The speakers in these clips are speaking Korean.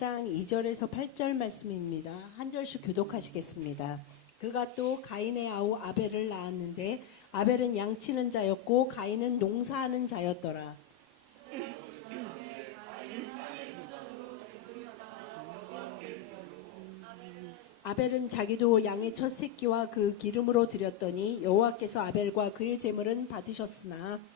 4장 2절에서 8절 말씀입니다. 한 절씩 교독하시겠습니다. 그가 또 가인의 아우 아벨을 낳았는데 아벨은 양치는 자였고 가인은 농사하는 자였더라. 아벨은 자기도 양의 첫 새끼와 그 기름으로 드렸더니 여호와께서 아벨과 그의 제물은 받으셨으나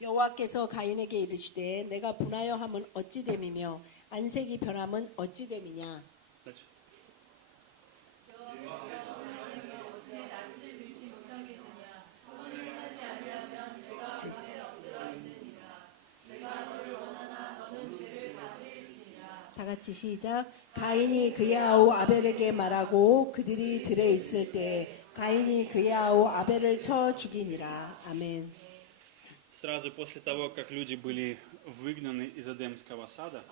여호와께서 가인에게 이르시되 내가 분하여 함은 어찌 됨이며 안색이 변함은 어찌 됨이냐. 다 같이 시작. 가인이 그의 아우 아벨에게 말하고 그들이 들에 있을 때 가인이 그의 아우 아벨을 쳐 죽이니라. 아멘. Сразу после того, как люди были выгнаны из Эдемского сада,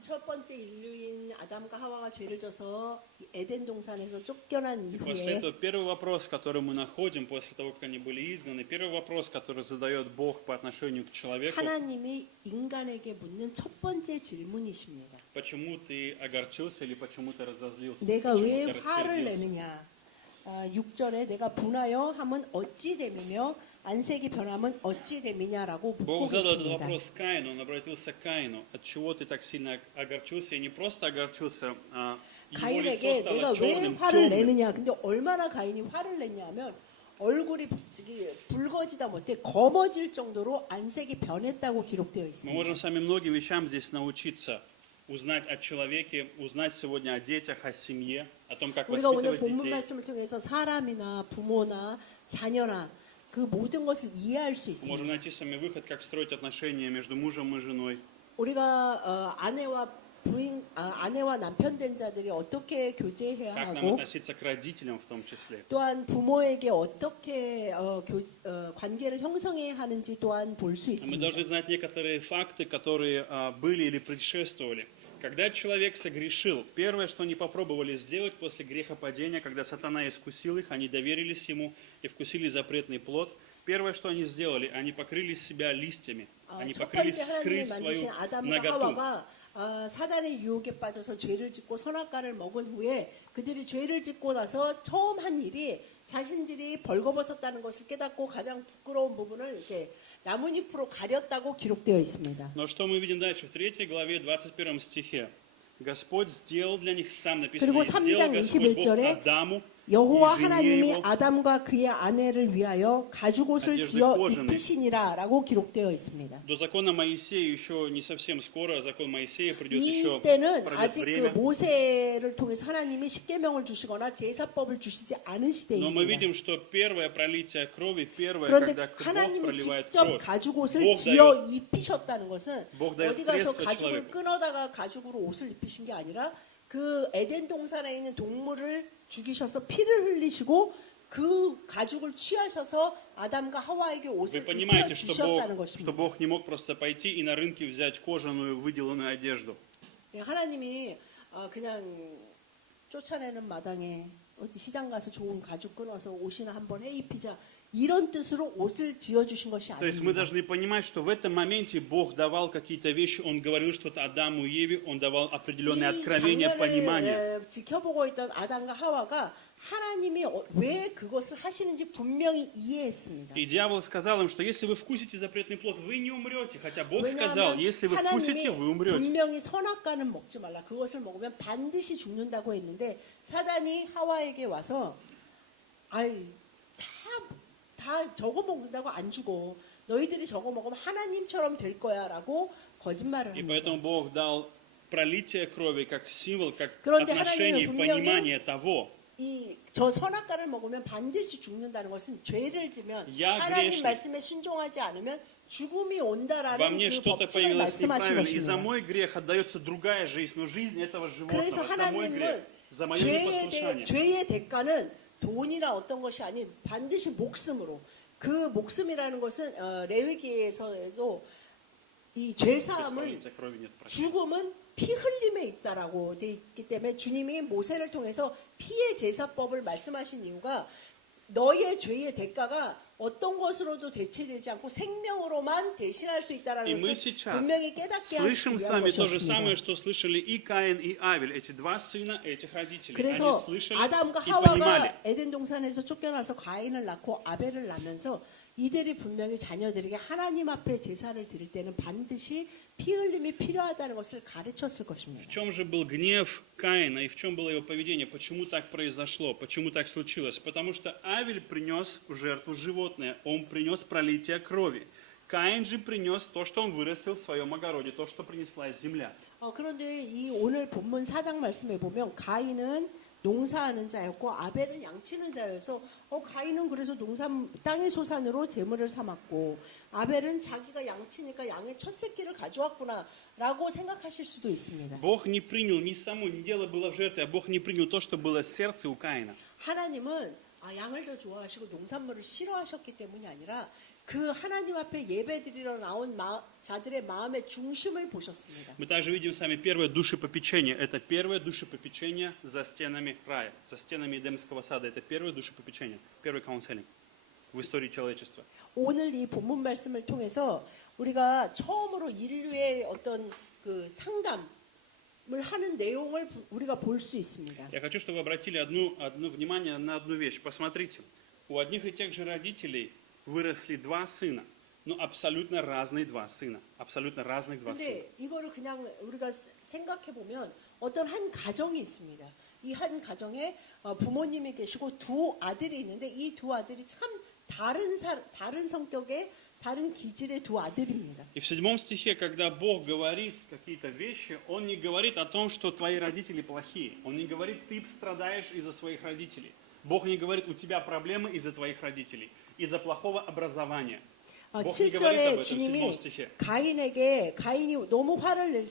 첫 번째 인류인 아담과 하와가 죄를 져서 에덴 동산에서 쫓겨난 после 이후에 этого первый вопрос, который мы находим, после того, как они были изгнаны, первый вопрос, который задает Бог по отношению к человеку, 하나님이 인간에게 묻는 첫 번째 질문이십니다. почему ты огорчился или почему ты разозлился, 내가 почему 왜 ты 화를 рассердился. 내느냐. 6절에 내가 분하여 함은 어찌 됨이며 안색이 변함은 어찌 됨이냐라고 묻고 Бог задал этот 계십니다. вопрос Каину, он обратился к Каину. От чего ты так сильно огорчился? И не просто огорчился, а его лицо 가인에게 내가 стало 왜 черным, 화를 темным. 내느냐. 근데 얼마나 가인이 화를 냈냐면 얼굴이 붉어지다 못해 검어질 정도로 안색이 변했다고 기록되어 Мы 있습니다. можем с вами многим вещам здесь научиться. Узнать о человеке, узнать сегодня о детях, о семье, о том, как 우리가 오늘 воспитывать 본문 детей. 말씀을 통해서 사람이나 부모나 자녀나 그 모든 것을 이해할 수 Мы 있습니다. можем найти с вами выход, как строить отношения между мужем и женой. 우리가 아내와 남편 된 자들이 어떻게 교제해야 Как нам 하고 относиться к родителям в том числе. 또한 부모에게 어떻게 관계를 형성해야 하는지 또한 볼 수 Мы 있습니다. должны знать некоторые факты, которые были или предшествовали. Когда человек согрешил, первое, что они попробовали сделать после грехопадения, когда сатана искусил их, они доверились ему и вкусили запретный плод. Первое, что они сделали, они покрыли себя листьями. Они 첫 покрылись, 번째 하나님이 скрыть свою 만드신 아담과 наготу. 하와가 사단의 유혹에 빠져서 죄를 짓고 선악과를 먹은 후에 그들이 죄를 짓고 나서 처음 한 일이 자신들이 벌거벗었다는 것을 깨닫고 가장 부끄러운 부분을 이렇게 나뭇잎으로 가렸다고 기록되어 있습니다. Но что мы видим дальше? В 3 главе 21 стихе. Господь сделал для них, сам написано, 그리고 и сделал 3장 Господь Бог 21절에 Адаму 여호와 и жене 하나님이 его 아담과 그의 아내를 위하여 가죽옷을 одежды 지어 кожаной. 입히시니라라고 기록되어 있습니다. До закона Моисея еще не совсем скоро, закон Моисея придет еще, 이때는 пройдет 아직 그 время. 모세를 통해서 하나님이 십계명을 주시거나 제사법을 주시지 않은 Но мы 시대입니다. видим, что первое пролитие крови, первое, 그런데 когда Бог 하나님이 проливает 직접 кровь, 가죽옷을 Бог 지어 дает, 입히셨다는 것은 Бог дает 어디 가서 средства 가죽을 человеку. 끊어다가 가죽으로 옷을 입히신 게 아니라 그 에덴 동산에 있는 동물을 죽이셔서 피를 흘리시고 그 가죽을 취하셔서 아담과 하와에게 Вы 옷을 понимаете, 입혀주셨다는 что 것입니다. Бог не мог просто пойти и на рынке взять кожаную выделанную одежду. 하나님이 그냥 쫓아내는 마당에 어디 시장 가서 좋은 가죽 끊어서 옷이나 한번 해 입히자 이런 뜻으로 옷을 지어주신 것이 То есть мы 아닙니다. должны понимать, что в этом моменте Бог давал какие-то вещи, Он говорил что-то Адаму и Еве, Он давал определенные 이 откровения, понимания. 장면을 지켜보고 있던 아담과 하와가 하나님이 왜 그것을 하시는지 분명히 이해했습니다. И дьявол сказал им, что если вы вкусите запретный плод, вы не умрете. Хотя Бог сказал, 왜냐하면 если вы вкусите, вы 하나님이 умрете. 분명히 선악과는 먹지 말라. 그것을 먹으면 반드시 죽는다고 했는데 사단이 하와에게 와서 다 저거 먹는다고 안 죽어. 너희들이 저거 먹으면 하나님처럼 될 거야라고 거짓말을 И 합니다. поэтому Бог дал пролитие крови как символ, как 그런데 отношение, 하나님은 понимание того. 저 선악과를 먹으면 반드시 죽는다는 것은 죄를 지면 야, 하나님 그래시. 말씀에 순종하지 않으면 죽음이 Во 온다라는 мне 그 что-то 법칙을 появилось 말씀하신 неправильно, и за 것입니다. мой грех отдается другая жизнь, но жизнь этого 그래서 животного, за мой грех, 하나님은 за мое непослушание. 죄의 대가는 돈이나 어떤 것이 아닌 반드시 목숨으로 그 목숨이라는 것은 레위기에서도 이 Без 죄사함은 пролития крови нет прощения. 죽음은 피 흘림에 있다라고 돼 있기 때문에 주님이 모세를 통해서 피의 제사법을 말씀하신 이유가 너의 죄의 대가가 어떤 것으로도 대체되지 않고 생명으로만 대신할 수 И 있다는 мы 것을 сейчас 분명히 깨닫게 하시기 слышим с 위한 вами то же самое, 것이었습니다. что слышали и Каин, и Авель, эти два сына этих родителей. Они 그래서 слышали 아담과 и понимали. 하와가 에덴 동산에서 쫓겨나서 가인을 낳고 아벨을 낳으면서 이들이 분명히 자녀들에게 하나님 앞에 제사를 드릴 때는 반드시 피 흘림이 필요하다는 것을 가르쳤을 В 것입니다. чем же был гнев Каина и в чем было его поведение? Почему так произошло? Почему так случилось? Потому что Авель принес в жертву животное, он принес пролитие крови. Каин же принес то, что он вырастил в своем огороде, то, что принесла земля. 그런데 이 오늘 본문 4장 말씀에 보면 가인은 농사하는 자였고 아벨은 양치는 자여서 가인은 그래서 땅의 소산으로 재물을 삼았고 아벨은 자기가 양치니까 양의 첫 새끼를 가져왔구나라고 생각하실 수도 있습니다. Бог не принял, не само не дело было в жертве, а Бог не принял то, что было в сердце у Каина. 하나님은 양을 더 좋아하시고 농산물을 싫어하셨기 때문이 아니라 그 하나님 앞에 예배드리러 나온 자들의 마음의 중심을 보셨습니다. Мы также видим с вами первое душепопечение. Это первое душепопечение за стенами рая, за стенами Эдемского сада. Это первое душепопечение, первый каунселинг в истории человечества. 오늘 이 본문 말씀을 통해서 우리가 처음으로 인류의 어떤 그 상담을 하는 내용을 우리가 볼 수 있습니다. Я хочу, чтобы вы обратили одно внимание на одну вещь. Посмотрите, у одних и тех же родителей выросли два сына, но абсолютно разные два сына. Абсолютно разных два сына. 근데 이거를 그냥 우리가 생각해 보면 어떤 한 가정이 있습니다. 이 한 가정에 부모님이 계시고 두 아들이 있는데 이 두 아들이 참 다른 성격의 다른 기질의 두 아들입니다. И в 7 стихе, когда Бог говорит какие-то вещи, Он не говорит о том, что твои родители плохие. Он не говорит, ты страдаешь из-за своих родителей. Бог не говорит, у тебя проблемы из-за твоих родителей, из-за плохого образования. Бог не говорит об 7절에 этом в 7 주님이 стихе. 가인이 너무 화를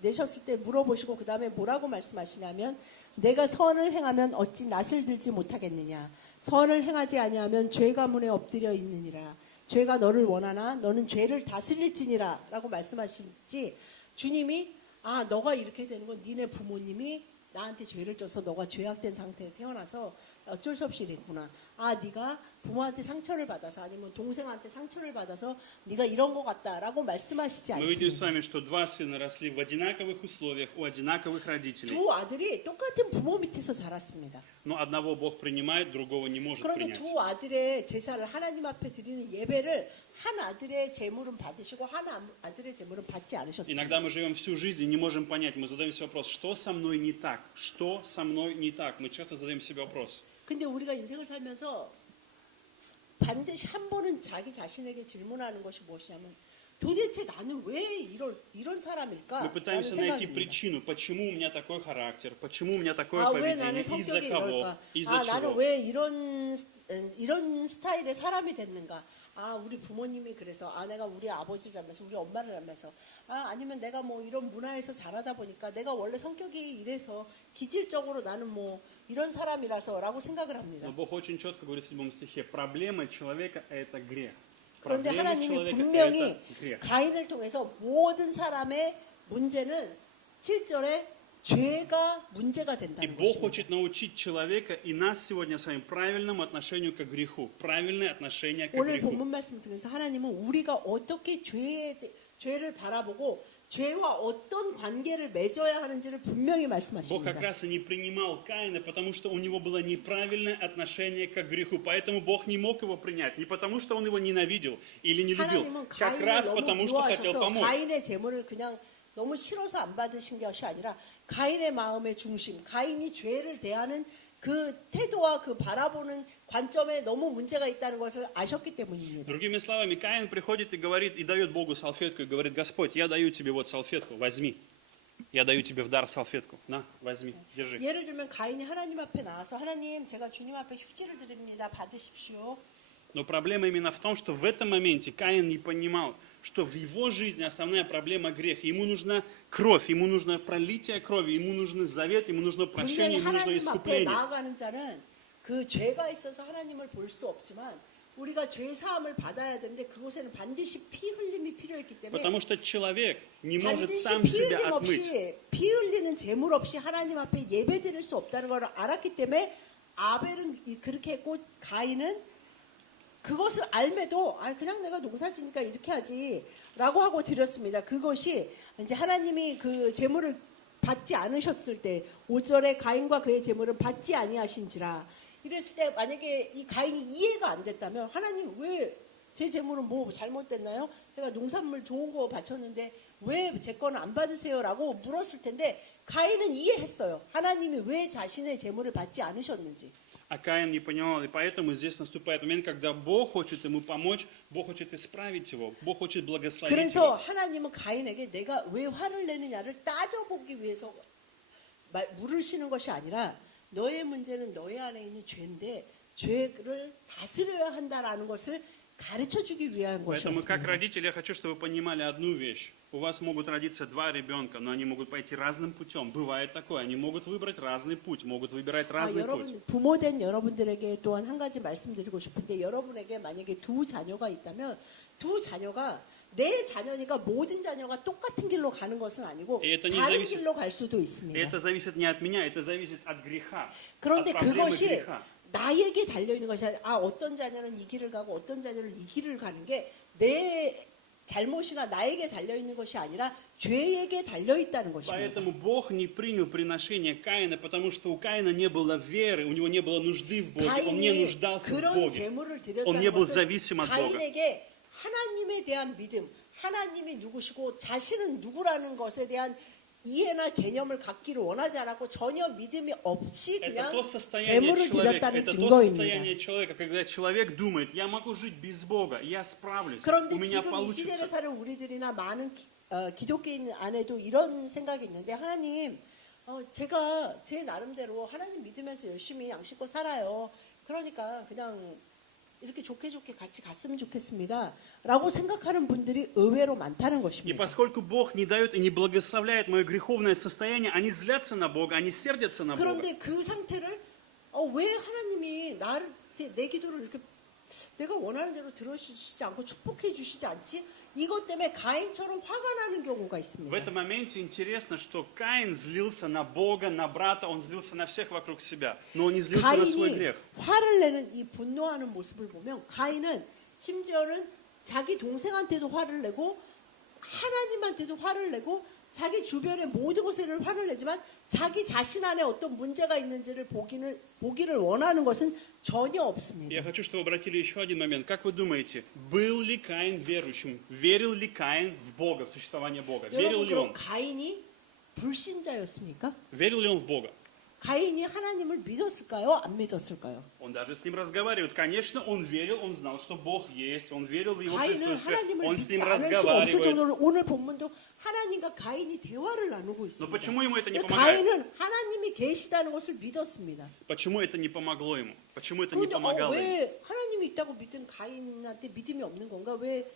내셨을 때 물어보시고 그 다음에 뭐라고 말씀하시냐면 내가 선을 행하면 어찌 낯을 들지 못하겠느냐 선을 행하지 아니하면 죄가 문에 엎드려 있느니라 죄가 너를 원하나 너는 죄를 다스릴지니라 라고 말씀하시지 주님이 너가 이렇게 되는 건 니네 부모님이 나한테 죄를 져서 너가 죄악된 상태에 태어나서 어쩔 수 없이 이랬구나. 네가 부모한테 상처를 받아서 아니면 동생한테 상처를 받아서 네가 이런 것 같다라고 말씀하시지 Мы видим с 않습니다. вами, что два сына росли в одинаковых условиях, у одинаковых родителей. 두 아들이 똑같은 부모 밑에서 자랐습니다. Но одного Бог принимает, другого не может 그런데 принять. 두 아들의 제사를 하나님 앞에 드리는 예배를 한 아들의 제물은 받으시고 한 아들의 제물은 받지 않으셨습니다. Иногда мы живем всю жизнь и не можем понять. Мы задаем себе вопрос, что со мной не так? Что со мной не так? Мы часто задаем себе вопрос. 근데 우리가 인생을 살면서 반드시 한 번은 자기 자신에게 질문하는 것이 무엇이냐면 도대체 나는 왜 이런 사람일까? Мы пытаемся найти причину, почему у меня такой характер, почему у меня такое 왜 поведение, 나는 из-за 성격이 кого, 이럴까? из-за 나는 чего. 왜 이런 스타일의 사람이 됐는가? 우리 부모님이 그래서 내가 우리 아버지를 닮아서 우리 엄마를 닮아서 아니면 내가 뭐 이런 문화에서 자라다 보니까 내가 원래 성격이 이래서 기질적으로 나는 뭐 이런 사람이라서라고 생각을 합니다. Но Бог очень четко говорит в 7 стихе, проблема человека – это грех. 그런데 Проблема 하나님이 человека – 분명히 это грех. 가인을 통해서 모든 사람의 문제는 7절에 죄가 문제가 И 된다는 Бог 것입니다. хочет научить человека и нас сегодня с вами правильному отношению к греху. Правильное отношение к 오늘 греху. 본문 말씀을 통해서 하나님은 우리가 어떻게 죄를 바라보고 죄와 어떤 관계를 맺어야 하는지를 분명히 Бог как 말씀하십니다. раз и не принимал Каина, потому что у него было неправильное отношение к греху. Поэтому Бог не мог его принять. Не потому что он его ненавидел или не любил. 하나님은 Как 가인을 раз 너무 потому что хотел 미워하셔서 помочь. 가인의 제물을 그냥 너무 싫어서 안 받으신 것이 아니라 가인의 마음의 중심, 가인이 죄를 대하는 그 태도와 그 바라보는 관점에 너무 문제가 있다는 것을 아셨기 때문입니다. Другими словами, Каин приходит и говорит, и дает Богу салфетку, и говорит, Господь, я даю тебе вот салфетку, возьми. Я даю тебе в дар салфетку. На, возьми, держи. 예를 들면 가인이 하나님 앞에 나와서 하나님 제가 주님 앞에 휴지를 드립니다. 받으십시오. Но проблема именно в том, что в этом моменте Каин не понимал, что в его жизни основная проблема грех. Ему нужна кровь, ему нужно пролитие крови, ему нужен завет, ему нужно 분명히 прощение, ему нужно 하나님 앞에 искупление. 나아가는 자는 그 죄가 있어서 하나님을 볼 수 없지만 우리가 죄 사함을 받아야 되는데 그곳에는 반드시 피 흘림이 필요했기 때문에 Потому что человек не может 반드시 сам 피 себя 흘림 отмыть. 없이 피 흘리는 제물 없이 하나님 앞에 예배 드릴 수 없다는 걸 알았기 때문에 아벨은 그렇게 했고 가인은 그것을 알매도 그냥 내가 농사지니까 이렇게 하지라고 하고 드렸습니다. 그것이 이제 하나님이 그 제물을 받지 않으셨을 때 5절에 가인과 그의 제물은 받지 아니하신지라 이랬을 때 만약에 이 가인이 이해가 안 됐다면 하나님 왜 제 제물은 뭐 잘못됐나요? 제가 농산물 좋은 거 바쳤는데 왜 제 거는 안 받으세요라고 물었을 텐데 가인은 이해했어요. 하나님이 왜 자신의 제물을 받지 않으셨는지. А Каин не понимал, и поэтому здесь наступает момент, когда Бог хочет ему помочь, Бог хочет исправить его, Бог хочет благословить 그래서 его. 하나님은 가인에게 내가 왜 화를 내느냐를 따져보기 위해서 물으시는 것이 아니라 너의 문제는 너의 안에 있는 죄인데 죄를 다스려야 한다라는 것을 가르쳐주기 위한 Поэтому, как 것이었습니다. родители, я хочу, чтобы вы понимали одну вещь. У вас могут родиться два ребенка, но они могут пойти разным путем. Бывает такое. Они могут выбрать разный путь, могут выбирать разный путь. 여러분 부모된 여러분들에게 또한 한 가지 말씀드리고 싶은데 여러분에게 만약에 두 자녀가 있다면 두 자녀가 내 자녀니까 모든 자녀가 똑같은 길로 가는 것은 아니고 Это не 다른 зависит- 길로 갈 수도 И 있습니다. это зависит не от меня, это зависит от греха. От 그런데 проблемы 그것이 греха. 나에게 달려 있는 것이 아니라 어떤 자녀는 이 길을 가고 어떤 자녀는 이 길을 가는 게 내 잘못이나 나에게 달려 있는 것이 아니라 죄에게 달려 있다는 것입니다. Поэтому Бог не принял приношение Каина, потому что у Каина не было веры, у него не было нужды в Боге, он не 가인이 нуждался в 그런 Боге. 제물을 Он не 드렸다는 был 것은 зависим от Бога. 가인에게 하나님에 대한 믿음, 하나님이 누구시고 자신은 누구라는 것에 대한 이해나 개념을 갖기를 원하지 않았고 전혀 믿음이 없이 Это 그냥 то состояние 제물을 человека, 드렸다는 это то 증거입니다. состояние человека, когда человек думает, я могу жить без Бога, я справлюсь, у 그런데 меня 지금 이 시대를 получится. 사는 우리들이나 많은 기독교인 안에도 이런 생각이 있는데 하나님 제가 제 나름대로 하나님 믿으면서 열심히 양식껏 살아요. 그러니까 그냥 이렇게 좋게 같이 갔으면 좋겠습니다. 라고 생각하는 분들이 의외로 많다는 И 것입니다. поскольку Бог не дает и не благословляет мое греховное состояние, они злятся на Бога, они сердятся на Бога. 그런데 그 상태를 왜 하나님이 내 기도를 이렇게 내가 원하는 대로 들어주시지 않고 축복해 주시지 않지? 이것 때문에 가인처럼 화가 나는 경우가 В 있습니다. этом моменте интересно, что Каин злился на Бога, на брата, он злился на всех вокруг себя, но он не злился на свой 가인이 грех. 화를 내는 이 분노하는 모습을 보면 가인은 심지어는 자기 동생한테도 화를 내고 하나님한테도 화를 내고 자기 주변의 모든 곳에 화를 내지만 자기 자신 안에 어떤 문제가 있는지를 보기를 원하는 것은 전혀 없습니다. Я хочу, чтобы вы обратили еще один момент. Как вы думаете, был ли Каин верующим? Верил ли Каин в Бога, в существование Бога? Верил 여러분 ли 그럼 он? 가인이 불신자였습니까? Верил ли он в Бога? 가인이 하나님을 믿었을까요? 안 믿었을까요? Он даже с ним разговаривает. Конечно, он верил, он знал, что Бог есть, он верил в его 가인은 присутствие, 하나님을 он с 믿지 ним 않을 수 없을 разговаривает. 정도로 오늘 본문도 하나님과 가인이 대화를 나누고 Но 있습니다. почему ему это не помогает? 가인은 하나님이 계시다는 것을 믿었습니다. Почему это не помогло ему? Почему это не 그런데 помогало ему? 왜 하나님이 있다고 믿은 가인한테 믿음이 없는 건가? 왜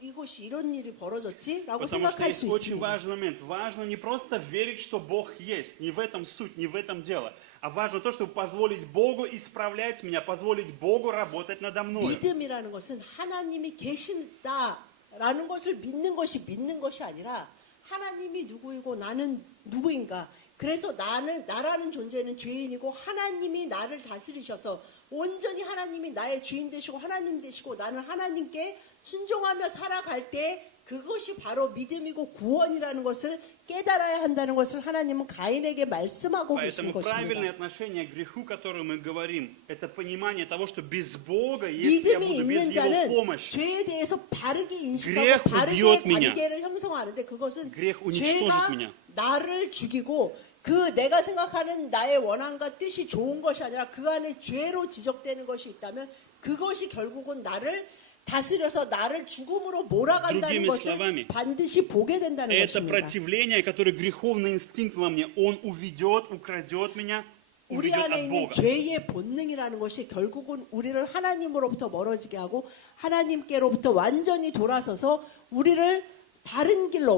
이것이 이런 일이 벌어졌지? 라고 Потому что 생각할 есть 수 очень 있습니다. важный момент. Важно не просто верить, что Бог есть. Не в этом суть, не в этом дело. А важно то, чтобы позволить Богу исправлять меня, позволить Богу работать надо мной. 믿음이라는 것은 하나님이 계신다라는 것을 믿는 것이 아니라 하나님이 누구이고 나는 누구인가. 그래서 나라는 존재는 죄인이고 하나님이 나를 다스리셔서 온전히 하나님이 나의 주인 되시고 하나님 되시고 나는 하나님께 순종하며 살아갈 때 그것이 바로 믿음이고 구원이라는 것을 깨달아야 한다는 것을 하나님은 가인에게 말씀하고 계신 Поэтому правильное 것입니다. отношение к греху, которое мы говорим, это понимание того, что без Бога, если я 믿음이 буду 있는 без Его 자는 помощи, 죄에 대해서 바르게 그레х 인식하고 바르게 убьет меня. 관계를 형성하는데 그것은 그레х уничтожит 죄가 меня. 나를 죽이고 그 내가 생각하는 나의 원함과 뜻이 좋은 것이 아니라 그 안에 죄로 지적되는 것이 있다면 그것이 결국은 나를 다스려서 나를 죽음으로 몰아간다는 Другими 것을 словами, 반드시 보게 된다는 это 것입니다. противление, которое греховный инстинкт во мне, он уведет, украдет меня, 우리 уведет 안에 от 있는 Бога. 죄의 본능이라는 것이 결국은 우리를 하나님으로부터 멀어지게 하고 하나님께로부터 완전히 돌아서서 우리를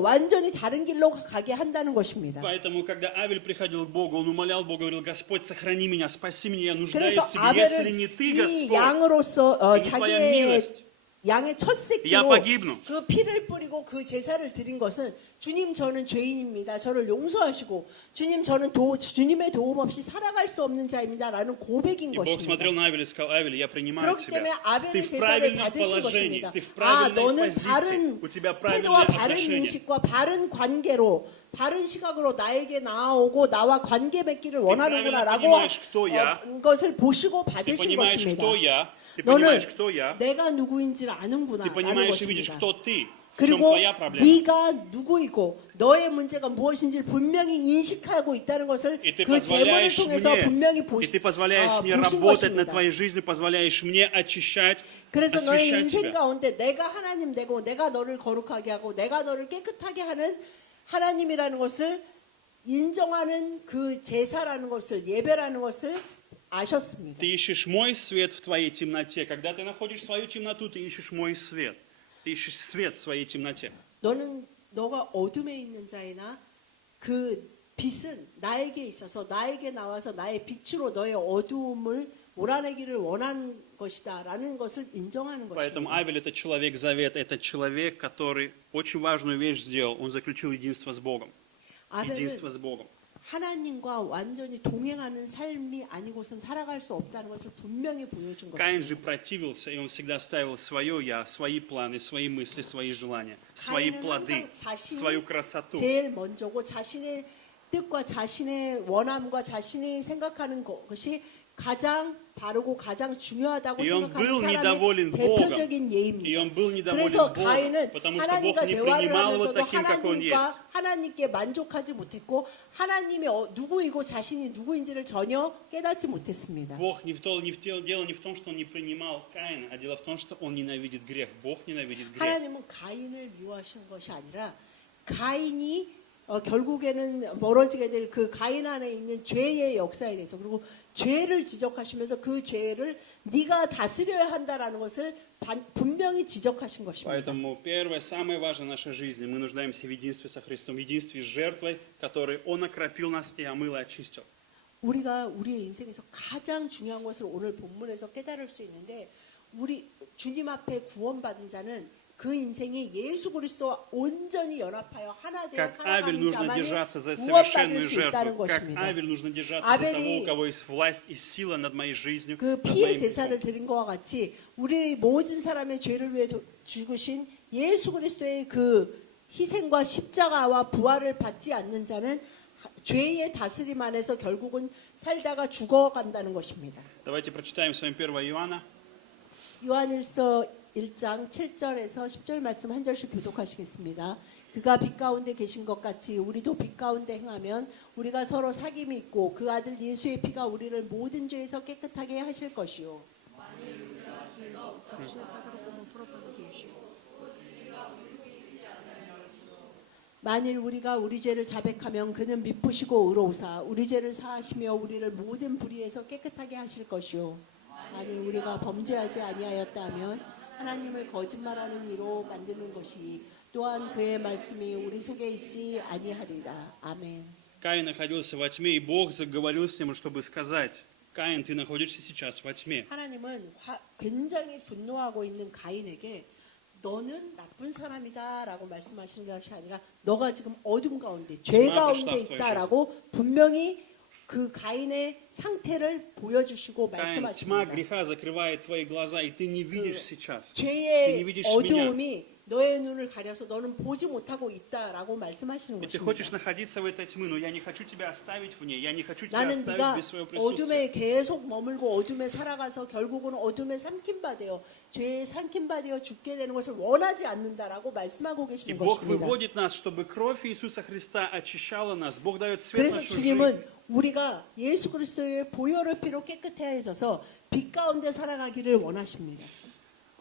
완전히 다른 길로 가게 한다는 것입니다. Поэтому, когда Авель приходил к Богу, он умолял Бога, говорил: Господь, сохрани меня, спаси меня, я нуждаюсь 그래서 в Тебе, если 아벨은 не Ты, 이 Господь, 양으로서 и не Твоя 자기의 милость. 양의 첫 Я 새끼로 погибну. 그 피를 뿌리고 그 제사를 드린 것은 주님 저는 죄인입니다. 저를 용서하시고 주님 저는 주님의 도움 없이 살아갈 수 없는 자입니다라는 고백인 И Бог 것입니다. смотрел на Авеля и сказал: Авель, я принимаю 그렇기 때문에 тебя. Ты 아벨의 в 제사를 правильном 받으신 положении, 것입니다. ты в 아, правильной 너는 позиции, 바른 у тебя правильное 태도와 바른 отношение. 인식과 바른 관계로 바른 시각으로 나에게 나오고 나와 관계 맺기를 원하는구나라고 понимаешь, кто я. 것을 보시고 Ты 받으신 понимаешь, 것입니다. кто я, ты 너는 понимаешь, кто я, 내가 누구인지를 아는구나 ты 라는 понимаешь и видишь, 것입니다. кто ты, в чем 그리고 твоя проблема. 네가 누구이고 너의 문제가 무엇인지를 분명히 인식하고 있다는 것을 И ты 그 제문을 позволяешь 통해서 분명히 мне, и ты позволяешь мне 보신 работать над 것입니다. твоей жизнью, позволяешь мне очищать, 그래서 너의 освещать 인생 тебя. 가운데 내가 하나님 되고 내가 너를 거룩하게 하고 내가 너를 깨끗하게 하는 하나님이라는 것을 인정하는 그 제사라는 것을 예배라는 것을 아셨습니다. Ты ищешь мой свет в твоей темноте. Когда ты находишь свою темноту, ты ищешь мой свет. Ты ищешь свет в своей темноте. 너가 어둠에 있는 자이나 그 빛은 나에게 있어서 나에게 나와서 나의 빛으로 너의 어두움을 몰아내기를 원하는 것이다라는 것을 인정하는 Поэтому 것입니다. Авель это человек завета, это человек, который очень важную вещь сделал. Он заключил единство с Богом. 아벨은 Единство с Богом. 하나님과 완전히 동행하는 삶이 아니고선 살아갈 수 없다는 것을 분명히 보여준 Каин же 것입니다. противился, и он всегда ставил свое я, свои планы, свои мысли, свои желания, свои 가인은 плоды, 항상 свою 자신이 красоту. 제일 먼저고 자신의 뜻과 자신의 원함과 자신이 생각하는 것이 가장 바르고 가장 중요하다고 И он 생각하는 был 사람의 недоволен 대표적인 Богом. И 예입니다. он был недоволен 그래서 Богом, 가인은 потому что Бог 하나님과 не 대화를 принимал его 하면서도 таким, как он есть. 하나님께 만족하지 못했고 하나님이 누구이고 자신이 누구인지를 전혀 깨닫지 못했습니다. Бог дело не в том, что он не принимал Каина, а дело в том, что он ненавидит грех. Бог ненавидит грех. 하나님은 가인을 미워하시는 것이 아니라 가인이 결국에는 멀어지게 될 그 가인 안에 있는 죄의 역사에 대해서 그리고 죄를 지적하시면서 그 죄를 네가 다스려야 한다라는 것을 분명히 지적하신 것입니다. Поэтому первое, самое важное в нашей жизни, мы нуждаемся в единстве со Христом, в единстве с жертвой, которой Он окропил нас и омыл и очистил. 우리가 우리의 인생에서 가장 중요한 것을 오늘 본문에서 깨달을 수 있는데 우리 주님 앞에 구원받은 자는 그 인생에 예수 그리스도와 온전히 연합하여 하나 되어 Как Авель 살아가는 нужно 자만이 держаться за 구원받을 совершенную 수 있다는 жертву. Как 것입니다. Авель нужно держаться за того, 아벨이 у кого есть власть и сила над моей жизнью, 그 над 피의 моим 제사를 духом. 드린 것과 같이 우리 모든 사람의 죄를 위해 죽으신 예수 그리스도의 그 희생과 십자가와 부활을 받지 않는 자는 죄의 다스림 안에서 결국은 살다가 죽어간다는 것입니다. Давайте прочитаем с вами 1 Иоанна. 요한일서 1장 7절에서 10절 말씀 한 절씩 교독하시겠습니다. 그가 빛 가운데 계신 것 같이 우리도 빛 가운데 행하면 우리가 서로 사귐이 있고 그 아들 예수의 피가 우리를 모든 죄에서 깨끗하게 하실 것이요. 만일 우리가 우리 죄를 자백하면 그는 미쁘시고 의로우사 우리 죄를 사하시며 우리를 모든 불의에서 깨끗하게 하실 것이요. 만일 우리가 범죄하지 아니하였다 하면 하나님을 거짓말하는 이로 만드는 것이니 또한 그의 말씀이 우리 속에 있지 아니하리라. 아멘. Каин находился во тьме, и Бог заговорил с ним, чтобы сказать: Каин, ты находишься сейчас во тьме. 하나님은 굉장히 분노하고 있는 가인에게 너는 나쁜 사람이다라고 말씀하시는 것이 아니라 너가 지금 어둠 가운데 죄 가운데 있다라고 분명히 그 가인의 상태를 보여주시고 Каин, тьма 말씀하십니다. греха закрывает твои глаза, и ты не видишь сейчас. 죄의 видишь 어두움이 너의 눈을 가려서 너는 보지 못하고 있다라고 말씀하시는 И ты 것입니다. хочешь находиться в этой тьме, но я не хочу тебя оставить в ней, я не хочу тебя 나는 оставить 네가 без своего присутствия. 어둠에 계속 머물고 어둠에 살아가서 결국은 어둠에 삼킴바 되어 죄에 삼킴바 되어 죽게 되는 것을 원하지 않는다라고 말씀하고 И 계시는 Бог 것입니다. выводит нас, чтобы кровь Иисуса Христа очищала нас. Бог дает свет в 그래서 нашу 주님은 жизнь. 우리가 예수 그리스도의 보혈의 피로 깨끗해져서 빛 가운데 살아가기를 원하십니다.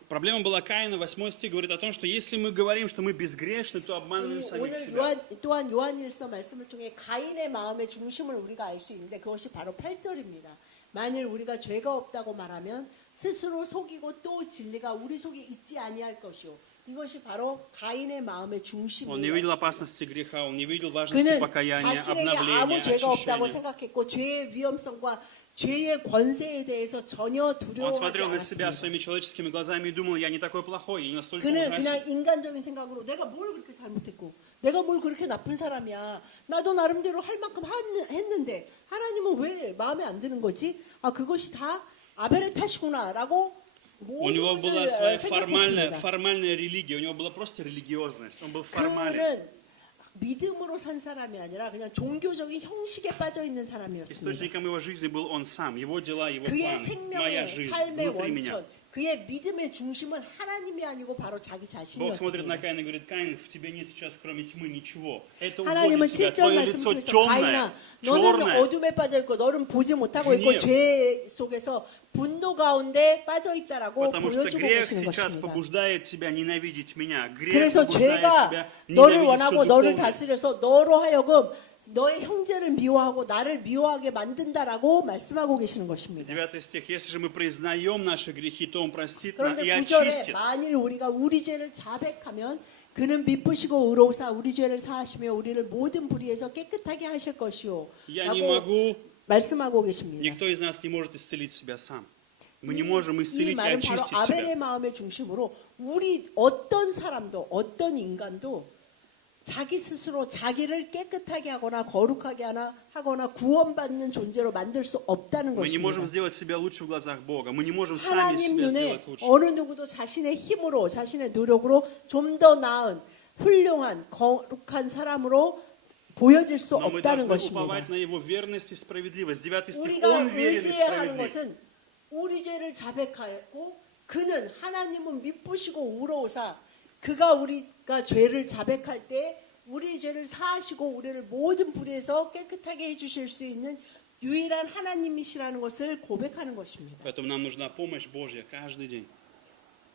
Проблема была Каина, 8 стих говорит о том, что если мы говорим, что мы безгрешны, то обманываем самих 오늘 себя. 또한 요한일서 말씀을 통해 가인의 마음의 중심을 우리가 알 수 있는데 그것이 바로 8절입니다. 만일 우리가 죄가 없다고 말하면 스스로 속이고 또 진리가 우리 속에 있지 아니할 것이요. 이것이 바로 가인의 마음의 Он не 중심이에요. видел опасности греха, он не видел важности 그는 покаяния, 자신에게 обновления, 아무 죄가 없다고 очищения. 생각했고 죄의 위험성과 죄의 권세에 대해서 전혀 Он 두려워하지 смотрел на себя 않았습니다. своими человеческими глазами и думал, я не такой плохой, я не настолько 그는 ужасен. 그냥 인간적인 생각으로 내가 뭘 그렇게 잘못했고 내가 뭘 그렇게 나쁜 사람이야. 나도 나름대로 할 만큼 했는데 하나님은 왜 마음에 안 드는 거지? 아 그것이 다 아벨의 탓이구나라고 У него 모든 была 것을 своя 생각했습니다. формальная религия, у него была просто религиозность, он был формален. 그는 믿음으로 산 사람이 아니라 그냥 종교적인 형식에 빠져 있는 사람이었습니다. Источником его жизни был он сам, его дела, его 그의 планы, моя 생명의 жизнь 삶의 внутри меня. 원천, 그의 믿음의 중심은 하나님이 아니고 바로 자기 Бог смотрит на 자신이었습니다. Каина и говорит, Каин, в тебе нет сейчас кроме тьмы ничего. Это 하나님은 уводит тебя, 7절 твое 말씀 лицо 통해서 темное, 가인아 너는 черное. 어둠에 빠져 있고 너는 보지 못하고 있고 гнев. 죄 속에서 분노 가운데 빠져 있다라고 Потому что 보여주고 грех 계시는 сейчас 것입니다. побуждает тебя ненавидеть меня. Грех 그래서 побуждает 죄가 тебя 너를 ненавидеть 원하고 все 너를 духовное. 다스려서 너로 하여금 너의 형제를 미워하고 나를 미워하게 만든다라고 말씀하고 계시는 것입니다. 9 стих. Если же мы признаем наши грехи, то Он простит нам 그런데 и 9절에 очистит. 만일 우리가 우리 죄를 자백하면 그는 미쁘시고 의로우사 우리 죄를 사하시며 우리를 모든 불의에서 깨끗하게 하실 것이요 Я не 라고 могу, 말씀하고 계십니다. никто из нас не может исцелить себя сам. Мы не можем 이 исцелить и 말은 바로 очистить 아벨의 себя. 마음의 중심으로 우리 어떤 사람도 어떤 인간도 자기 스스로 자기를 깨끗하게 하거나 거룩하게 하거나 구원받는 존재로 만들 수 없다는 Мы не можем 것입니다. сделать себя лучше в глазах Бога. Мы не можем сами 하나님 себя 눈에 сделать лучше. 어느 누구도 자신의 힘으로 자신의 노력으로 좀 더 나은 훌륭한 거룩한 사람으로 보여질 수 Но мы 없다는 должны 것입니다. уповать на Его верность и справедливость. 9 стих. 우리가 Он верен и 의지해야 하는 справедлив. 것은 우리 죄를 자백하고 그는 하나님은 미쁘시고 의로우사 그가 우리가 죄를 자백할 때 우리 죄를 사하시고 우리를 모든 불의에서 깨끗하게 해주실 수 있는 유일한 하나님이시라는 것을 고백하는 것입니다. Поэтому нам нужна помощь Божья каждый день.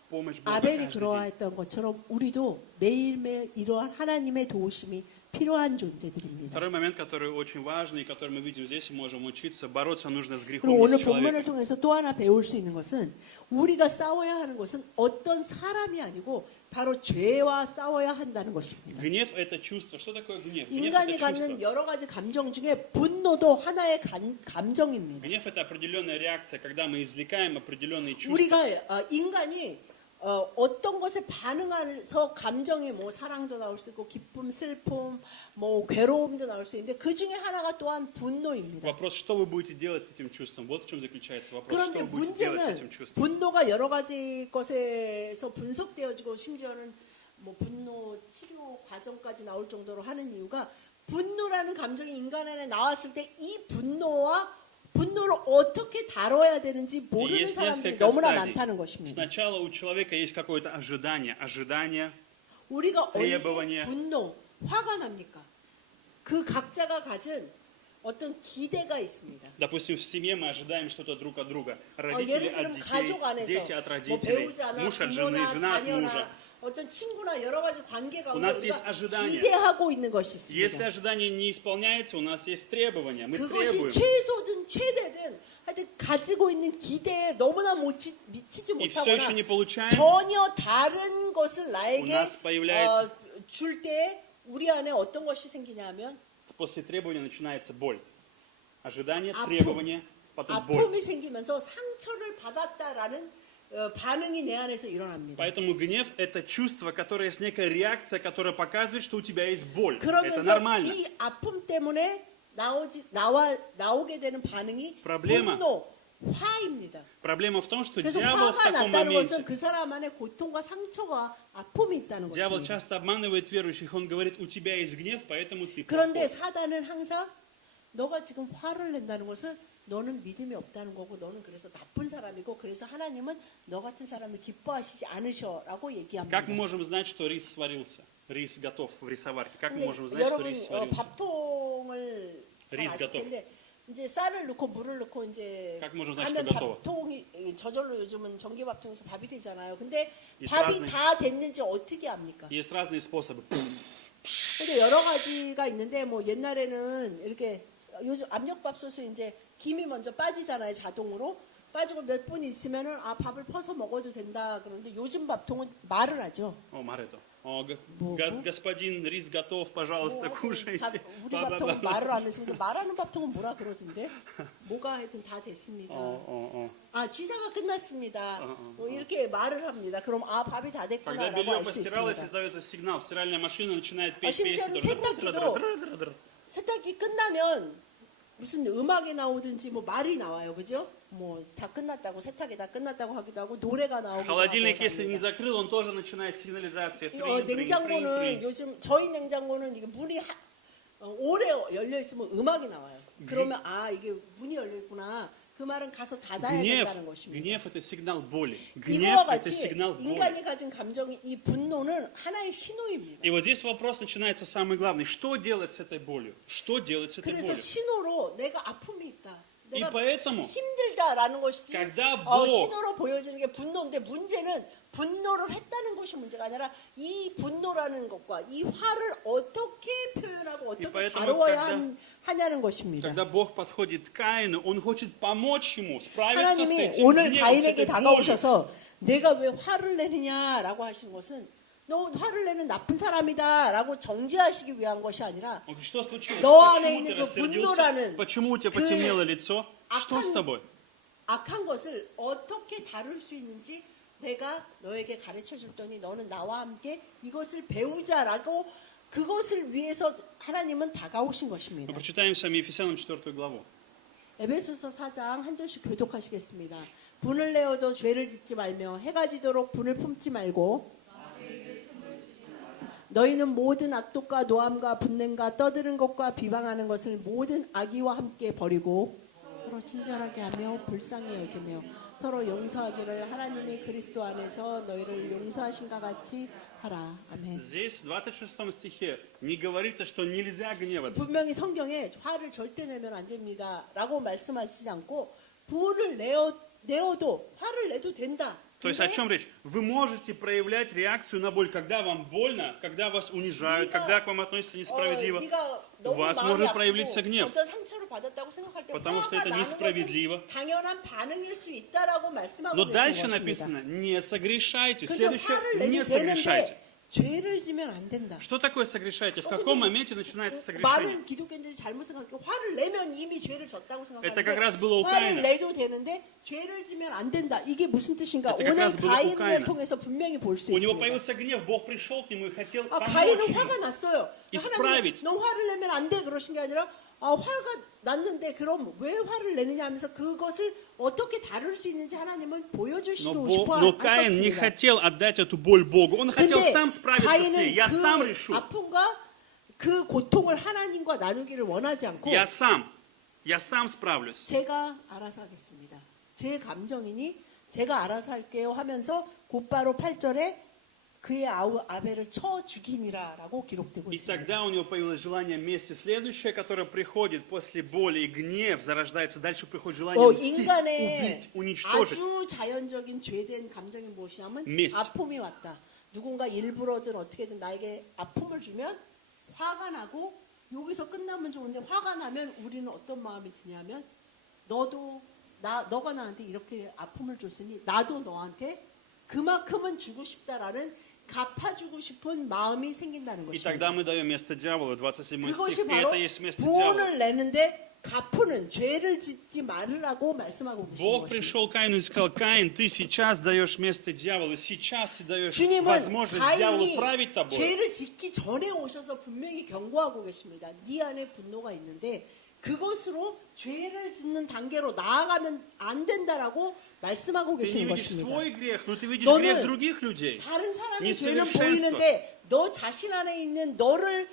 Помощь Божья 아벨이 каждый день. 그러했던 것처럼 우리도 매일매일 이러한 하나님의 도우심이 필요한 존재들입니다. Второй момент, который очень важный, и который мы видим здесь, и можем учиться, бороться нужно с грехом 그리고 не 오늘 с 본문을 человеком. 통해서 또 하나 배울 수 있는 것은 우리가 싸워야 하는 것은 어떤 사람이 아니고 바로 죄와 싸워야 한다는 것입니다. Гнев – это чувство. Что такое гнев? Гнев – 인간이 это 갖는 чувство. 여러 가지 감정 중에 분노도 하나의 감정입니다. Гнев – это определенная реакция, когда мы извлекаем определенные чувства. 우리가 인간이 어떤 것에 반응해서 감정이 뭐 사랑도 나올 수 있고 기쁨, 슬픔, 뭐 괴로움도 나올 수 있는데 그 중에 하나가 또한 분노입니다. Вопрос, что вы будете делать с этим чувством? Вот в чем заключается вопрос. 그런데 Что вы будете делать с этим 문제는 чувством? 분노가 여러 가지 것에서 분석되어지고 심지어는 뭐 분노 치료 과정까지 나올 정도로 하는 이유가 분노라는 감정이 인간 안에 나왔을 때 이 분노를 어떻게 다뤄야 되는지 И 모르는 есть 사람들이 несколько 너무나 стадий. 많다는 것입니다. Сначала у человека есть какое-то ожидание, 우리가 언제 требования. 분노, 화가 납니까? 그 각자가 가진 어떤 기대가 있습니다. Допустим, в семье мы ожидаем что-то друг от друга. Родители 예를 от 들면 детей, 가족 안에서 дети от 뭐 родителей, 배우자나 муж от жены, 부모나 жена от мужа. 자녀나 어떤 친구나 여러 가지 관계 У 가운데 нас есть 우리가 ожидания. 기대하고 있는 것이 Если 있습니다. ожидание не исполняется, у нас есть требования. Мы 그것이 требуем. 최소든 최대든 하여튼 가지고 있는 기대에 너무나 미치지 И все еще 못하거나 не получаем. 전혀 다른 것을 У 나에게 нас появляется 줄 때 우리 안에 어떤 것이 생기냐 하면 после требования начинается боль. Ожидание, 아픔. требование, потом боль. 아픔이 생기면서 상처를 받았다라는 반응이 내 안에서 일어납니다. Поэтому гнев – это чувство, которое есть некая реакция, которая показывает, что у тебя есть боль. Это 그러면서 нормально. 이 아픔 때문에 나오게 되는 반응이 Проблема. 분노, 화입니다. Проблема в том, что 그래서 дьявол в 화가 таком 났다는 것은 моменте, 그 사람 안에 고통과 상처와 아픔이 있다는 дьявол 것입니다. часто обманывает верующих, он говорит, у тебя есть гнев, поэтому ты 그런데 плохой. 사단은 항상 너가 지금 화를 낸다는 것은 너는 믿음이 없다는 거고 너는 그래서 나쁜 사람이고 그래서 하나님은 너 같은 사람을 기뻐하시지 않으셔라고 얘기합니다. Как мы можем знать, что рис сварился? Рис готов в рисоварке. Как мы 근데 можем знать, что 여러분 рис сварился? 밥통을 잘 리스 아실 готов. 텐데 이제 쌀을 넣고 물을 넣고 이제 Как можем знать, что 하면 готово? 밥통이 저절로 요즘은 전기밥통에서 밥이 되잖아요. 근데 이 밥이 разные- 다 됐는지 어떻게 압니까? Есть разные способы. 근데 여러 가지가 있는데 뭐 옛날에는 이렇게 요즘 압력밥솥은 이제 김이 먼저 빠지잖아요 자동으로. 빠지고 몇 분 있으면은 아 밥을 퍼서 먹어도 된다 그러는데 요즘 밥통은 말을 하죠. О, Марето. Богу. Господин рис готов, пожалуйста, кушайте. 우리 밥통은 말을 안 해서 근데 말하는 밥통은 뭐라 그러던데 뭐가 하여튼 다 됐습니다. 아 취사가 끝났습니다. 이렇게 말을 합니다. 그럼 아 밥이 다 Когда 됐구나라고 белье 알 수 постиралось, 있습니다. издается сигнал. Стиральная машина начинает петь 심지어는 песню. 세탁기도 세탁기 끝나면 무슨 음악이 나오든지 뭐 말이 나와요, 그죠? 뭐 다 끝났다고 세탁이 다 끝났다고 하기도 하고 노래가 나오기도 Холодильник, 하고 если не 합니다. закрыл, он тоже начинает сигнализацию. 냉장고는 요즘 저희 냉장고는 이게 문이 오래 열려 있으면 음악이 나와요. 그러면 아 이게 문이 열려 있구나. 그 말은 가서 닫아야 된다는 것입니다. Гнев – это сигнал боли. 이거와 Гнев – это 같이 сигнал боли. 인간이 가진 감정이 이 분노는 하나의 신호입니다. И вот здесь вопрос начинается самый главный. Что делать с этой болью? Что делать с этой 그래서 болью? 신호로 내가 아픔이 있다. 내가 поэтому, 힘들다라는 것이 когда Бог- 신호로 보여지는 게 분노인데 문제는 분노를 했다는 것이 문제가 아니라 이 분노라는 것과 이 화를 어떻게 표현하고 어떻게 поэтому, 다루어야 когда- 하냐는 것입니다. Когда Бог подходит к Каину, Он хочет помочь ему справиться с 하나님이 этим 오늘 гневом, с 가인에게 этой болью. 다가오셔서 내가 왜 화를 내느냐라고 하신 것은 너 화를 내는 나쁜 사람이다라고 정죄하시기 위한 것이 아니라 Он говорит, что случилось? 너 안에 Почему 있는 ты 그 рассердился? 분노라는 Почему у тебя 그 потемнело лицо? Что с 악한- тобой? 악한 것을 어떻게 다룰 수 있는지 내가 너에게 가르쳐 줬더니 너는 나와 함께 이것을 배우자라고 그것을 위해서 하나님은 다가오신 Мы 것입니다. прочитаем с вами Ефесянам 4 главу. 에베소서 4장 한 절씩 교독하시겠습니다. 분을 내어도 죄를 짓지 말며 해가 지도록 분을 품지 말고 너희는 모든 악독과 노함과 분냄과 떠드는 것과 비방하는 것을 모든 악의와 함께 버리고 서로 친절하게 하며 불쌍히 여기며 서로 용서하기를 하나님이 그리스도 안에서 너희를 용서하신가 같이 하라. 아멘. Здесь, в 26 стихе, не говорится, что нельзя гневаться. 분명히 성경에 화를 절대 내면 안 됩니다 라고 말씀하시지 않고 분을 내어도 화를 내도 된다. То есть о чем речь? Вы можете проявлять реакцию на боль, когда вам больно, когда вас унижают, когда к вам относятся несправедливо. 네가 У 너무 вас 마음이 может 아프고 проявиться гнев. 어떤 상처를 받았다고 생각할 때 Потому что 화가 это 나는 несправедливо. 것은 당연한 반응일 수 있다라고 말씀하고 Но 계신 дальше 것입니다. написано, не согрешайте. 근데 Следующее, 화를 не 내도 согрешайте. 되는데 죄를 지면 안 된다. Что такое согрешайте? В каком моменте начинается согрешение? 많은 기독교인들이 잘못 생각해요. 화를 내면 이미 죄를 졌다고 Это как раз 생각하는데 было у 화를 Каина. 내도 되는데 죄를 지면 안 된다. 이게 무슨 뜻인가? Это как 오늘 раз было у 가인을 Каина. 통해서 분명히 볼 수 У него 있습니다. появился гнев, Бог пришел к нему и хотел 아, помочь 가인은 ему. 화가 났어요. Исправить. 하나님, 너 화를 내면 안 돼 그러신 게 아니라 화가 났는데 그럼 왜 화를 내느냐 하면서 그것을 어떻게 다룰 수 있는지 하나님은 보여주시고 싶어 Но Каин не 하셨습니다. хотел отдать эту боль Богу. Он хотел 근데 сам справиться с ней. 가인은 Я сам 그 решу. 아픔과 그 고통을 하나님과 나누기를 원하지 않고 Я сам справлюсь. 제가 알아서 하겠습니다. 제 감정이니 제가 알아서 할게요 하면서 곧바로 8절에 그의 아벨을 쳐 죽이니라라고 기록되고 И 있습니다. тогда у него появилось желание мести. Следующее, которое приходит после боли и гнев, зарождается. Дальше приходит желание мстить, 인간의 убить, уничтожить. 아주 자연적인 죄된 감정이 무엇이냐면 Месть. 아픔이 왔다. 누군가 일부러든 어떻게든 나에게 아픔을 주면 화가 나고 여기서 끝나면 좋은데 화가 나면 우리는 어떤 마음이 드냐면 너가 나한테 이렇게 아픔을 줬으니 나도 너한테 그만큼은 주고 싶다라는 갚아주고 싶은 마음이 생긴다는 И тогда 것입니다. мы даем место дьяволу, 27 그것이 стих. И 바로 это есть место дьявола. 부원을 내는데 갚으는 죄를 짓지 말으라고 말씀하고 계신 Бог 것입니다. пришел к Каину и сказал: Каин, ты сейчас даешь место дьяволу, сейчас ты даешь 주님은 возможность дьяволу 가인이 править тобой. 죄를 짓기 전에 오셔서 분명히 경고하고 계십니다. 네 안에 분노가 있는데 그것으로 죄를 짓는 단계로 나아가면 안 된다라고 말씀하고 Ты не 계시는 видишь 것입니다. свой грех, но ты видишь 너는 грех других людей. 다른 사람의 네 죄는 совершенство. 보이는데 너 자신 안에 있는 너를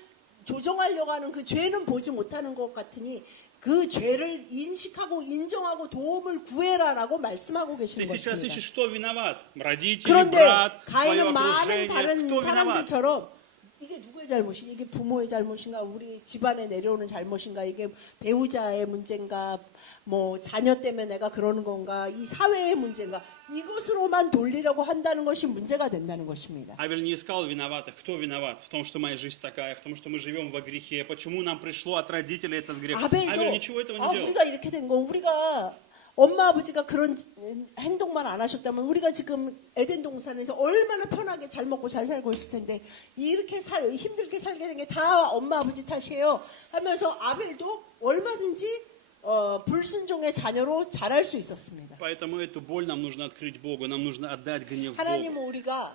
조정하려고 하는 그 죄는 보지 못하는 것 같으니 그 죄를 인식하고 인정하고 도움을 구해라라고 말씀하고 Ты 계시는 сейчас 것입니다. ищешь, кто виноват. Родители, 그런데 брат, твое 가인은 많은 окружение. 다른 Кто виноват? 사람들처럼 이게 누구의 잘못이지? 이게 부모의 잘못인가? 우리 집안에 내려오는 잘못인가? 이게 배우자의 문제인가? 뭐 자녀 때문에 내가 그러는 건가? 이 사회의 문제인가? 이것으로만 돌리려고 한다는 것이 문제가 된다는 것입니다. Авель не искал виноватых. Кто виноват в том, что моя жизнь такая, в том, что мы живем во грехе? Почему нам пришло от родителей этот грех? Авель 아벨도 ничего этого не делал. 우리가 이렇게 된 거, 우리가 엄마 아버지가 그런 행동만 안 하셨다면 우리가 지금 에덴 동산에서 얼마나 편하게 잘 먹고 잘 살고 있을 텐데 이렇게 힘들게 살게 된 게 다 엄마 아버지 탓이에요 하면서 아벨도 얼마든지 불순종의 자녀로 자랄 수 있었습니다. Поэтому эту боль нам нужно открыть Богу, нам нужно отдать гнев Богу. 하나님은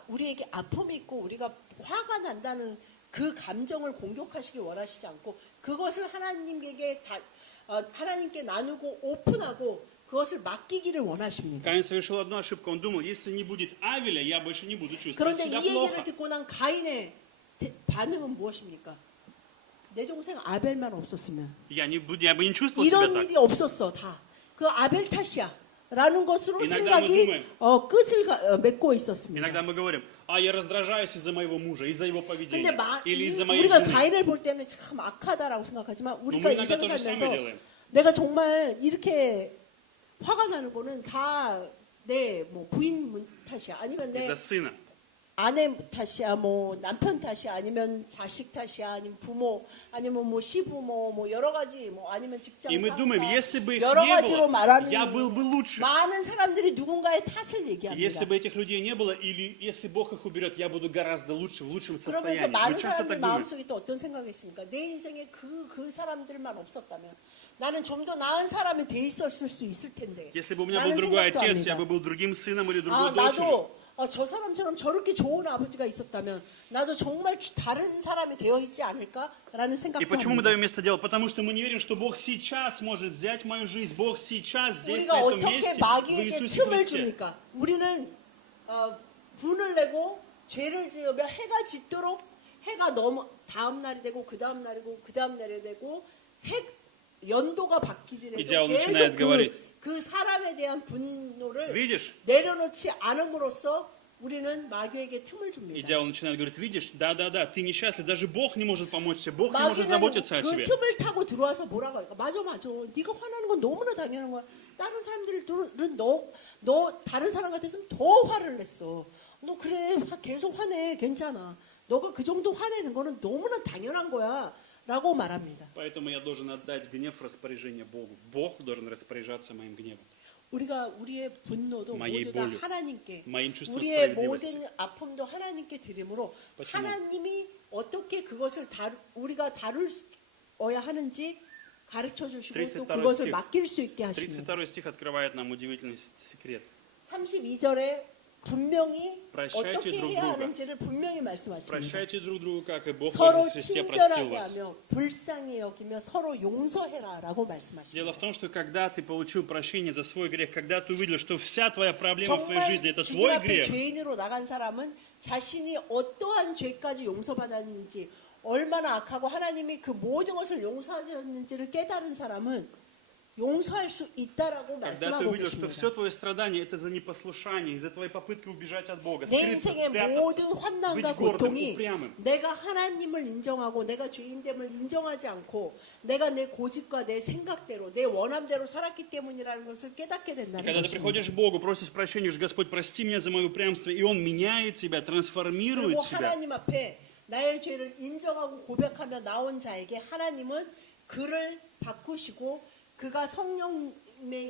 우리에게 아픔이 있고 우리가 화가 난다는 그 감정을 공격하시기 원하시지 않고 그것을 하나님께 나누고 오픈하고 그것을 맡기기를 원하십니다. Каин совершил одну ошибку. Он думал, если не будет Авеля, я больше не буду чувствовать 그런데 себя 이 얘기를 плохо. 듣고 난 가인의 반응은 무엇입니까? 내 동생 아벨만 없었으면 Я бы не чувствовал себя 이런 так. 일이 없었어 다. 그 아벨 탓이야. 라는 것으로 Иногда мы 생각이 думаем, 끝을 맺고 있었습니다. Иногда мы говорим, я раздражаюсь из-за моего мужа, из-за его 근데 поведения, или из-за моей 우리가 жены. 가인을 볼 때는 참 악하다라고 생각하지만 우리가 우리가 인생을 또 살면서 самое делаем. 내가 정말 이렇게 화가 나는 거는 다 내 뭐 부인 탓이야. 아니면 내 Из-за сына. 아내 탓이야, 뭐 남편 탓이야, 아니면 자식 탓이야, 아니면 부모, 아니면 뭐 시부모, 뭐 여러 가지, 뭐 아니면 직장 И мы 상사, думаем, если бы их 여러 не 가지로 было, 말하는 я был бы лучше. 많은 사람들이 누군가의 탓을 얘기합니다. Если бы этих людей не было, или если Бог их уберет, я буду гораздо лучше, в лучшем 그러면서 состоянии. Мы 많은 часто 사람들 так думаем. 마음속에 또 어떤 생각이 있습니까? 내 인생에 그 사람들만 없었다면 나는 좀 더 나은 사람이 돼 있었을 수 있을 텐데. Если бы у меня был 라는 другой 생각도 отец, 합니다. я бы был другим сыном или другой 아, дочерью. 나도 저 사람처럼 저렇게 좋은 아버지가 있었다면 나도 정말 다른 사람이 되어 있지 않을까라는 И 생각도 почему мы 합니다. даем место делу? Потому что мы не верим, что Бог сейчас может взять мою жизнь. Бог сейчас здесь, 우리가 на этом 어떻게 месте, в 마귀에게 Иисусе 틈을 Христе. 줍니까? 우리는 분을 내고 죄를 지으며 해가 짓도록 해가 다음 날이 되고 그 다음 날이고 그 다음 날이 되고 연도가 바뀌더라도 이제야 계속 начинает говорить. 그 사람에 대한 분노를 Видишь? 내려놓지 않음으로써 우리는 마귀에게 틈을 И 줍니다. дьявол начинает говорить, видишь, да, ты несчастлив, даже Бог не может помочь тебе, Бог не может 마귀는 заботиться о 그 тебе. 틈을 타고 들어와서 뭐라고 할까? 맞아. 네가 화나는 건 너무나 당연한 거야. 다른 사람들은 너 다른 사람 같았으면 더 화를 냈어. 너 그래 계속 화내 괜찮아. 너가 그 정도 화내는 거는 너무나 당연한 거야. 라고 말합니다. Поэтому я должен отдать гнев в распоряжение Богу. Бог должен распоряжаться моим гневом. 우리가 우리의 분노도 마의 모두 다 볼륨, 하나님께 마의 чувством 우리의 справедливости. 모든 아픔도 하나님께 드림으로 почему? 하나님이 어떻게 그것을 우리가 다루어야 하는지 가르쳐 주시고 또 32 그것을 стих. 맡길 수 있게 하십니다. 32 стих открывает нам удивительный секрет. 32절에 분명히 Прощайте 어떻게 друг 해야 друга. 하는지를 분명히 말씀하십니다. Прощайте друг другу, как и Бог во 서로 Христе простил 친절하게 вас. 하며 불쌍히 여기며 서로 용서해라라고 Дело 말씀하십니다. в том, что когда ты получил прощение за свой грех, когда ты увидел, что вся твоя проблема в твоей 정말 жизни это 주님 твой 앞에 грех, 죄인으로 나간 사람은 자신이 어떠한 죄까지 용서받았는지 얼마나 악하고 하나님이 그 모든 것을 용서하셨는지를 깨달은 사람은 용서할 수 있다라고 когда ты 말씀하고 увидел, что все 계십니다. твое страдание это за непослушание, из-за твоей попытки убежать от Бога, 내 скрыться, 인생의 спрятаться, 모든 быть 환난과 гордым, 고통이 упрямым. 내가 하나님을 인정하고 내가 죄인됨을 인정하지 않고 내가 내 고집과 내 생각대로 내 원함대로 살았기 때문이라는 것을 깨닫게 И 된다는 когда ты 것입니다. приходишь к Богу, просишь прощения, говоришь, Господь, прости меня за мое упрямство, и Он меняет тебя, трансформирует 그리고 тебя. 하나님 앞에 나의 죄를 인정하고 고백하며 나온 자에게 하나님은 그를 바꾸시고 그가 성령의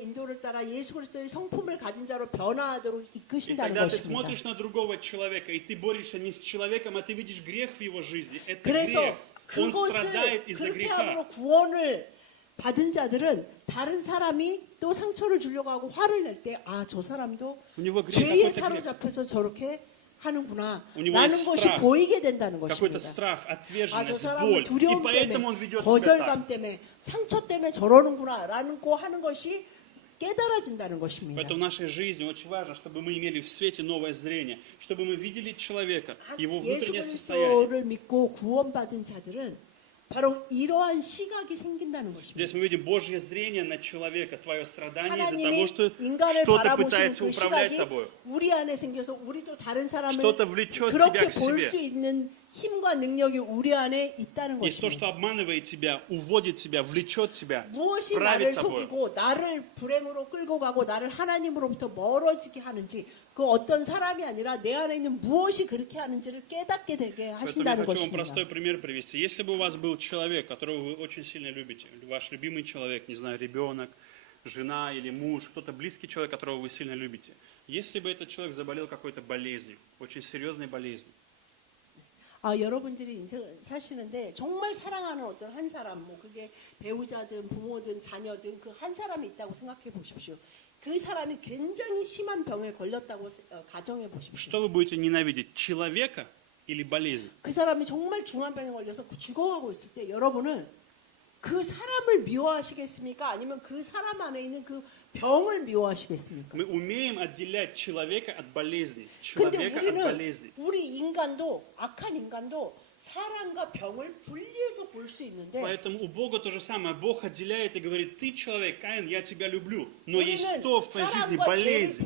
인도를 따라 예수 그리스도의 성품을 가진 자로 변화하도록 И 이끄신다는 когда ты 것입니다. смотришь на другого человека, и ты борешься не с человеком, а ты видишь грех в его жизни, это 그래서 грех. Он 그것을 страдает из-за 그렇게 греха. 함으로 구원을 받은 자들은 다른 사람이 또 상처를 주려고 하고 화를 낼 때 아, 저 사람도 У него грех, 죄에 какой-то грех, 사로잡혀서 저렇게 하는구나 У него 라는 есть 것이 страх. 보이게 된다는 какой-то 것입니다. страх, 아, 저 отверженность, 사람은 боль. И 두려움 поэтому он 때문에 ведет себя так. 거절감 때문에 상처 때문에 저러는구나 라는 거 하는 것이 깨달아진다는 것입니다. Поэтому в нашей жизни очень важно, чтобы мы имели в свете новое зрение, чтобы мы видели человека, его 예수 внутреннее состояние. 그리스도를 믿고 구원받은 자들은 바로 이러한 시각이 생긴다는 것입니다. Здесь мы видим Божье зрение на человека, твое страдание из-за того, 하나님이 что 인간을 что-то 바라보시는 пытается 그 управлять 시각이 тобой. 우리 안에 생겨서 우리도 다른 사람을 Что-то влечет 그렇게 тебя к 볼 себе. 수 있는 힘과 능력이 우리 안에 있다는 И то, 것입니다. что обманывает тебя, уводит тебя, влечет тебя, 무엇이 правит 나를 тобой. 속이고 나를 불행으로 끌고 가고 나를 하나님으로부터 멀어지게 하는지 그 어떤 사람이 아니라 내 안에 있는 무엇이 그렇게 하는지를 깨닫게 되게 Поэтому я 하신다는 хочу вам 것입니다. простой пример привести. Если бы у вас был человек, которого вы очень сильно любите, ваш любимый человек, не знаю, ребенок, жена или муж, кто-то близкий человек, которого вы сильно любите. Если бы этот человек заболел какой-то болезнью, очень серьезной болезнью, 여러분들이 인생을 사시는데 정말 사랑하는 어떤 한 사람, 뭐 그게 배우자든 부모든 자녀든 그 한 사람이 있다고 생각해 보십시오. 그 사람이 굉장히 심한 병에 걸렸다고 가정해 보십시오. что вы будете ненавидеть, человека или болезнь? 그 사람이 정말 중한 병에 걸려서 죽어가고 있을 때 여러분은 그 사람을 미워하시겠습니까? 아니면 그 사람 안에 있는 그 병을 미워하시겠습니까? Мы умеем отделять человека от болезни, 근데 человека от 우리는 болезни. 우리 인간도 악한 인간도 사랑과 병을 분리해서 볼 수 있는데 Поэтому у Бога то же самое. Бог отделяет и говорит, ты человек, Каин, я тебя люблю, но есть 우리는 то в твоей жизни 사랑과 죄를 болезнь.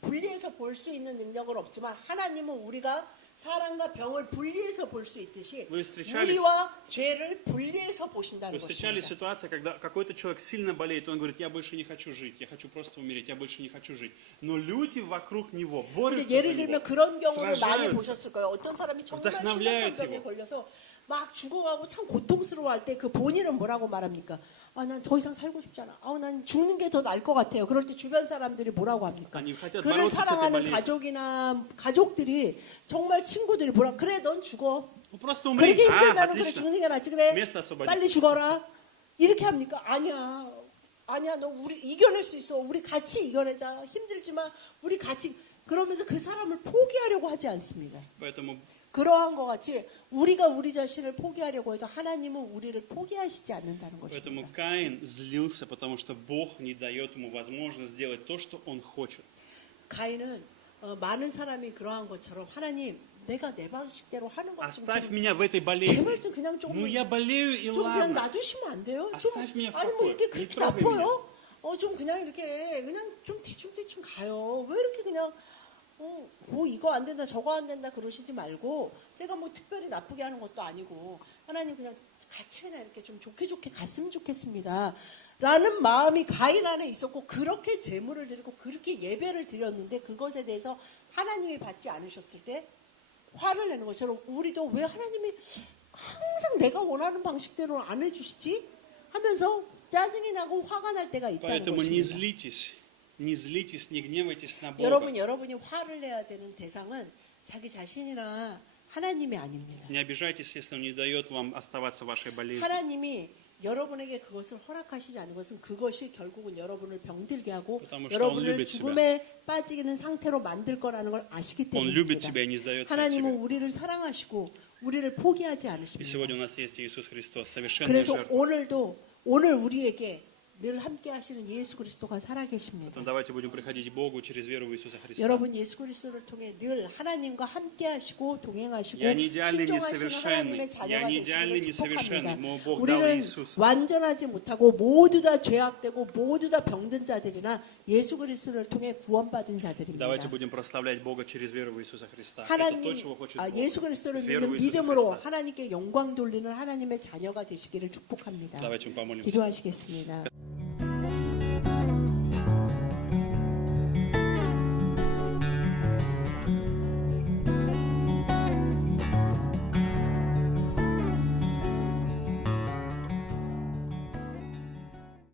분리해서 볼 수 있는 능력은 없지만 하나님은 우리가 사랑과 병을 분리해서 볼 수 있듯이 Вы встречались- 우리와 죄를 분리해서 Вы 보신다는 встречали 것입니다. ситуацию, когда какой-то человек сильно болеет, он говорит, я больше не хочу жить, я хочу просто умереть, я больше не хочу жить. Но люди вокруг него 근데 борются за 예를 него, 들면 그런 경우를 많이 сражаются. 보셨을 거예요. 어떤 사람이 정말 Вдохновляют 심각한 병에 его. 걸려서 막 죽어가고 참 고통스러워할 때 그 본인은 뭐라고 말합니까? 난 더 이상 살고 싶지 않아. 난 죽는 게 더 나을 것 같아요. 그럴 때 주변 사람들이 뭐라고 합니까? 아니, хотят 그를 бороться с этой 사랑하는 болезнью. 가족이나 가족들이 정말 친구들이 뭐라 그래 넌 죽어. Ну просто умри. 그렇게 А, 힘들면 그래 отлично. 죽는 게 낫지 그래. Место освободить. 빨리 죽어라. 이렇게 합니까? 아니야 너 우리 이겨낼 수 있어. 우리 같이 이겨내자. 힘들지만 우리 같이 그러면서 그 사람을 포기하려고 하지 않습니다. Поэтому 그러한 것 같이 우리가 우리 자신을 포기하려고 해도 하나님은 우리를 포기하시지 않는다는 Поэтому 것입니다. Каин злился, потому что Бог не дает ему возможность сделать то, что он хочет. 가인은 많은 사람이 그러한 것처럼 하나님 내가 내 방식대로 하는 것좀 Оставь меня в этой болезни. 제발 좀 그냥 조금 Ну я болею и 좀 그냥 ладно. 놔두시면 안 돼요? Оставь меня в 아니 뭐 покое. 이게 Не 그렇게 трогай 나빠요? 좀 그냥 이렇게 그냥 좀 대충 가요. 왜 이렇게 그냥 뭐 이거 안 된다 저거 안 된다 그러시지 말고 제가 뭐 특별히 나쁘게 하는 것도 아니고 하나님 그냥 같이 그냥 이렇게 좀 좋게 갔으면 좋겠습니다. 라는 마음이 가인 안에 있었고 그렇게 제물을 드리고 그렇게 예배를 드렸는데 그것에 대해서 하나님이 받지 않으셨을 때 화를 내는 것처럼 우리도 왜 하나님이 항상 내가 원하는 방식대로 안 해주시지? 하면서 짜증이 나고 화가 날 때가 있다는 Поэтому не 것입니다. злитесь, не гневайтесь на Бога. 여러분이 화를 내야 되는 대상은 자기 자신이나 하나님이 아닙니다. Не обижайтесь, если Он не дает вам оставаться в вашей болезни. 하나님이 여러분에게 그것을 허락하시지 않은 것은 그것이 결국은 여러분을 병들게 하고 Потому что 여러분을 Он любит 죽음에 빠지는 상태로 만들 거라는 걸 아시기 Он любит 때문입니다. тебя и не сдается от 하나님은 тебя. 우리를 사랑하시고 우리를 포기하지 И 않으십니다. сегодня у нас есть Иисус Христос, совершенная 그래서 жертва. 오늘 우리에게 늘 함께 하시는 예수 그리스도가 살아계십니다. Поэтому давайте будем приходить к Богу через веру в Иисуса Христа. 여러분 예수 그리스도를 통해 늘 하나님과 함께 하시고 동행하시고 Я не идеальный, не 순종하시는 совершенный. 하나님의 자녀가 Я не идеальный, 되시기를 не 축복합니다. совершенный. Но Бог дал 우리는 Иисуса. 완전하지 못하고 모두 다 죄악되고 모두 다 병든 자들이나 예수 그리스도를 통해 구원받은 자들입니다. Давайте будем прославлять Бога через веру в Иисуса Христа. Это то, 하나님 чего хочет Бог. 예수 그리스도를 Веру в 믿는 Иисуса 믿음으로 Христа. 하나님께 영광 돌리는 하나님의 자녀가 되시기를 축복합니다. Давайте мы помолимся. 기도하시겠습니다.